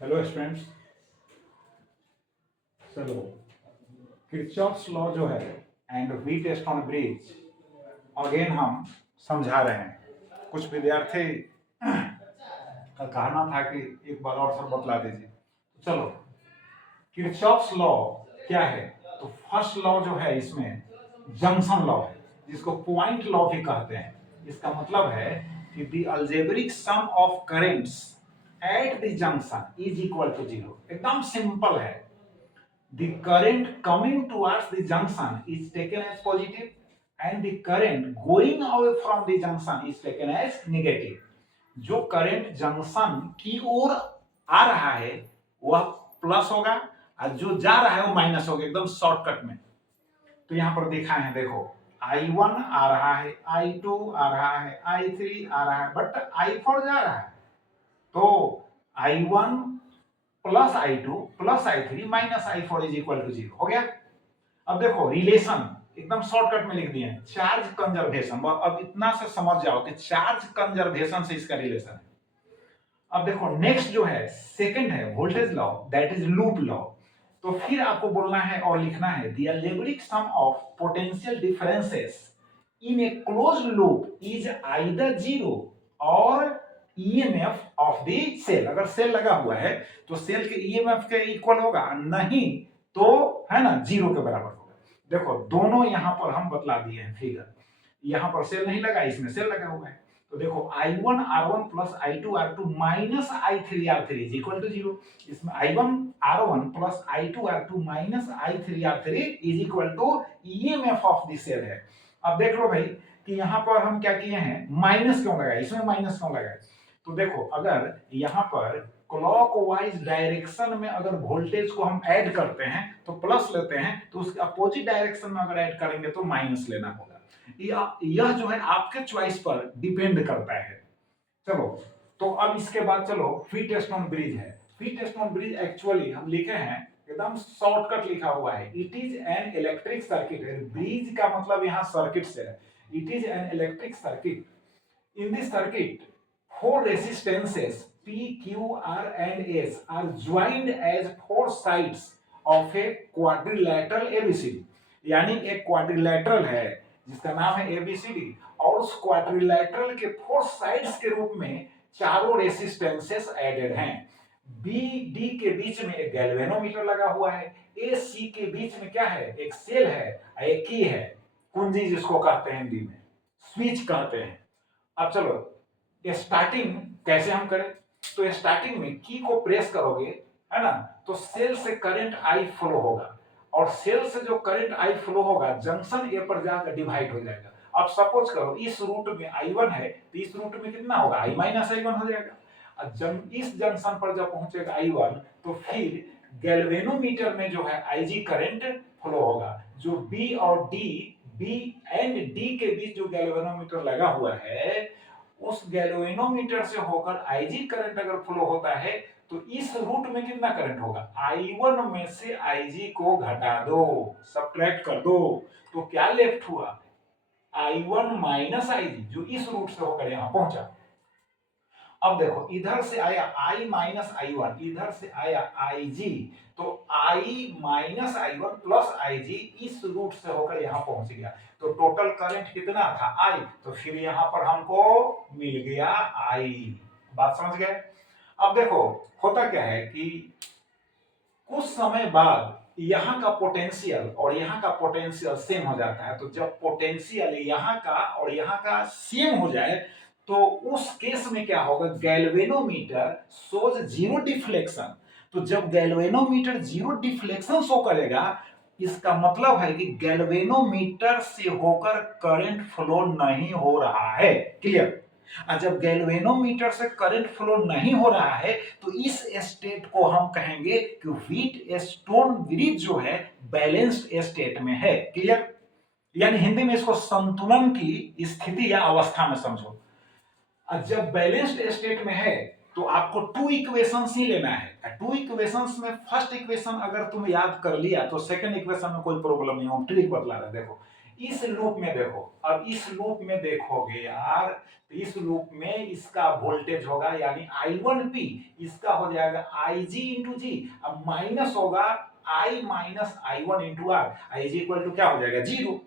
Hello students. चलो, Kirchhoff's law जो है and Wheatstone bridge again हम समझा रहे हैं। कुछ विद्यार्थी का कहना था कि एक बार और सर बतला दीजिए। तो चलो, किरचॉफ्स लॉ क्या है? तो फर्स्ट लॉ जो है इसमें जंक्शन लॉ है, जिसको पॉइंट लॉ भी कहते हैं। इसका मतलब है कि the algebraic sum of currents at the junction is equal to zero. एकदम सिंपल है। The current coming towards the junction is taken as positive and the current going away from the junction is taken as negative. जो current junction की ओर आ रहा है वह plus होगा और जो जा रहा है वो माइनस होगा, एकदम शॉर्टकट में। तो यहां पर दिखा है, देखो I1 आ रहा है, I2 आ रहा है, I3 आ रहा है, बट I4 जा रहा है। तो I1 plus I2 plus I3 minus I4 is equal to zero हो गया। अब देखो रिलेशन एकदम शॉर्टकट में लिख दिए हैं, चार्ज कंजर्वेशन। अब इतना से समझ जाओ कि चार्ज कंजर्वेशन से इसका रिलेशन है। अब देखो नेक्स्ट जो है सेकंड है voltage law, that is loop law. तो फिर आपको बोलना है और लिखना है the algebraic sum of potential differences in a closed loop is either zero or EMF of the cell. अगर सेल लगा हुआ है तो सेल के ईएमएफ के इक्वल होगा, नहीं तो है ना जीरो के बराबर होगा। देखो दोनों यहां पर हम बतला दिए हैं फिगर। यहां पर सेल नहीं लगा, इसमें सेल लगा हुआ है। तो देखो I1 R1 plus I2 R2 minus I3 R3 is equal to zero. इसमें I1 R1 plus I2 R2 minus I3 R3 is equal to EMF of the cell है। अब देख लो भाई कि यहां पर हम क्या किए हैं, माइनस क्यों लगाए, इसमें माइनस क्यों लगाए? तो देखो अगर यहां पर क्लॉकवाइज डायरेक्शन में अगर वोल्टेज को हम ऐड करते हैं तो प्लस लेते हैं, तो उसके अपोजिट डायरेक्शन में अगर ऐड करेंगे तो माइनस लेना होगा। यह जो है आपके चॉइस पर डिपेंड करता है। चलो, तो अब इसके बाद चलो फी टेस्ट ऑन ब्रिज है। फी टेस्ट ऑन ब्रिज एक्चुअली हम लिखे हैं, एकदम शॉर्टकट लिखा हुआ है, it is an electric circuit. Bridge का मतलब यहाँ सर्किट से है। It is an electric circuit. In this circuit four resistances P, Q, R and S are joined as four sides of a quadrilateral ABCD। यानी एक quadrilateral है जिसका नाम है ABCD, और उस क्वाड्रिलेटरल के फोर साइड्स के रूप में चारों रेसिस्टेंसेस एडेड हैं। बी डी के बीच में एक गैल्वेनोमीटर लगा हुआ है, ए सी के बीच में क्या है, एक सेल है, एक की है, कुंजी जिसको कहते हैं हिंदी में, स्विच कहते हैं। अब चलो स्टार्टिंग कैसे हम करें? तो स्टार्टिंग में की को प्रेस करोगे, है ना, तो सेल से करंट आई फ्लो होगा, और सेल से जो करंट आई फ्लो होगा जंक्शन ए पर जाकर डिवाइड हो जाएगा। अब सपोज करो इस रूट में I1 है तो इस रूट में कितना होगा, I माइनस I1 हो जाएगा। इस जंक्शन पर जब पहुंचेगा I1 तो फिर गैल्वेनोमीटर में जो है IG करंट फ्लो होगा। जो B और D, B एंड D के बीच जो गैल्वेनोमीटर लगा हुआ है, उस गैल्वेनोमीटर से होकर IG करंट अगर फ्लो होता है तो इस रूट में कितना करंट होगा, I1 में से IG को घटा दो, सब्ट्रैक्ट कर दो, तो क्या लेफ्ट हुआ, I1 माइनस IG, जो इस रूट से होकर यहां पहुंचा। अब देखो इधर से आया I माइनस I1, इधर से आया IG, तो I minus I1 plus IG इस रूट से होकर यहां पहुंच गया। तो टोटल करंट कितना था, I, तो फिर यहां पर हमको मिल गया I। बात समझ गए? अब देखो होता क्या है कि कुछ समय बाद यहाँ का पोटेंशियल और यहाँ का पोटेंशियल सेम हो जाता है। तो जब पोटेंशियल यहाँ का और यहाँ का सेम हो जाए तो उस केस में क्या होगा, गैल्वेनोमीटर शोज जीरो डिफ्लेक्शन। तो जब गैल्वेनोमीटर जीरो डिफ्लेक्शन शो करेगा, इसका मतलब है कि गैल्वेनोमीटर से होकर करंट फ्लो नहीं हो रहा है। क्लियर? जब गैल्वेनोमीटर से करंट फ्लो नहीं हो रहा है तो इस स्टेट को हम कहेंगे कि व्हीट स्टोन ब्रिज जो है बैलेंस्ड स्टेट में है। क्लियर? यानी हिंदी में इसको संतुलन की स्थिति या अवस्था में समझो। जब बैलेंस्ड स्टेट में है तो आपको टू इक्वेशंस ही लेना है। टू इक्वेशंस में फर्स्ट इक्वेशन अगर तुम याद कर लिया तो सेकंड इक्वेशन में कोई प्रॉब्लम नहीं हो। ट्रिक बतला रहा है, देखो इस लूप में देखो, अब इस लूप में देखोगे यार, तो इस लूप में इसका वोल्टेज होगा यानी I1P, इसका हो जाएगा IG इंटू जी, अब माइनस होगा I minus I1 into R, IG equal to क्या हो जाएगा 0।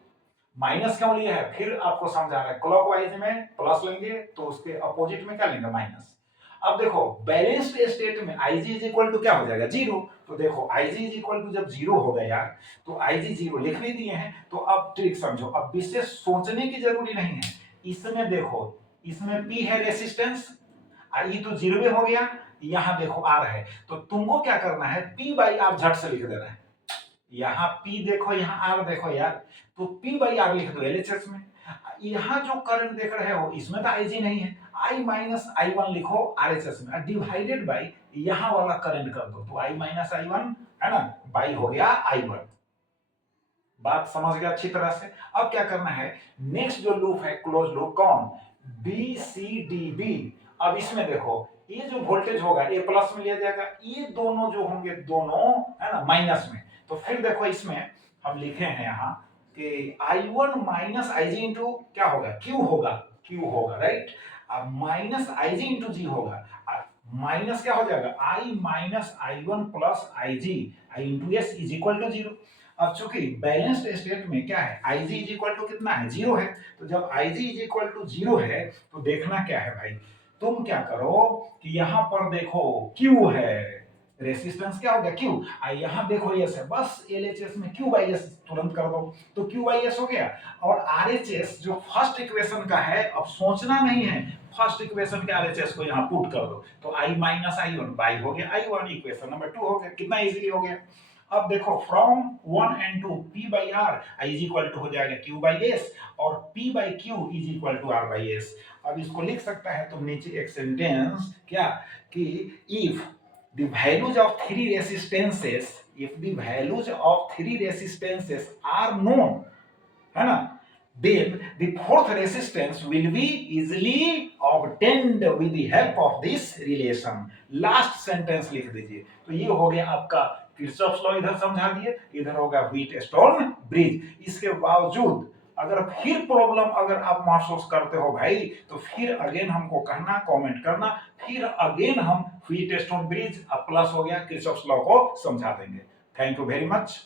माइनस क्यों लिया है फिर आपको समझा रहा है, क्लॉकवाइज में प्लस लेंगे तो उसके अपोजिट में क्या लेंगे माइनस। अब देखो बैलेंस्ड स्टेट में Ig इज इक्वल टू क्या हो जाएगा 0, तो देखो Ig इज इक्वल टू जब 0 हो गया यार, तो Ig 0 लिखने दिए हैं, तो अब ट्रिक समझो, अब विशेष सोचने की जरूरी नहीं है। इसमें देखो, इसमें P है रेसिस्टेंस, ये तो 0 हो गया, यहाँ देखो R है, तो तुमको क्या करना है P बाई R झट से लिख देना है। यहाँ P देखो, यहाँ R देखो यार, तो P बाई R लिख दो LHS में। यहाँ जो करंट देख रहे हो इसमें तो IG नहीं है, I माइनस I1 लिखो RHS में, डिवाइडेड बाई यहाँ वाला करंट कर दो, तो I माइनस I1 है ना, बाई हो गया I1। बात समझ गया अच्छी तरह से। अब क्या करना है, नेक्स्ट जो लूप है क्लोज लूप कौन, BCDB। अब इसमें देखो ये जो वोल्टेज होगा ये प्लस में लिया जाएगा, ये दोनों जो होंगे दोनों है ना माइनस में, तो फिर देखो इसमें हम लिखे हैं यहाँ कि I1 माइनस IG इंटू क्या होगा Q होगा, Q होगा राइट, अब माइनस IG इंटू G होगा, माइनस क्या हो जाएगा I minus I1 plus IG into S is equal to 0। अब चूंकि बैलेंस्ड स्टेट में क्या है Ig इज इक्वल टू कितना है 0 है, तो जब Ig इज इक्वल टू 0 है तो देखना क्या है भाई, तुम क्या करो कि यहां पर देखो Q है, रेसिस्टेंस क्या हो गया Q, यहाँ देखो S है, बस LHS में Q बाई S तुरंत कर दो, तो Q बाई S हो गया। और RHS जो फर्स्ट इक्वेशन का है, अब सोचना नहीं है, फर्स्ट इक्वेशन के RHS को यहाँ पुट कर दो, तो I माइनस I1 बाई हो गया I1, इक्वेशन नंबर 2 हो गया, कितना इजीली हो गया। अब देखो from 1 and 2 P by R is equal to हो जाएगा Q बाई S, और P by Q is equal to R by S। अब इसको लिख सकता है तुम नीचे एक सेंटेंस क्या, कि if the values of three resistances, if the values of three resistances are known, है ना, then the fourth resistance will be easily obtained with the help of this relation। Last sentence लिख दीजिए, तो ये हो गया आपका किरचॉफ्स लॉ, इधर समझा दिए, इधर होगा व्हीटस्टोन ब्रिज। इसके बावजूद अगर फिर प्रॉब्लम अगर आप महसूस करते हो भाई, तो फिर अगेन हमको कहना, कमेंट करना, फिर अगेन हम व्हीटस्टोन ब्रिज प्लस हो गया किरचॉफ्स लॉ को समझा देंगे। Thank you very much.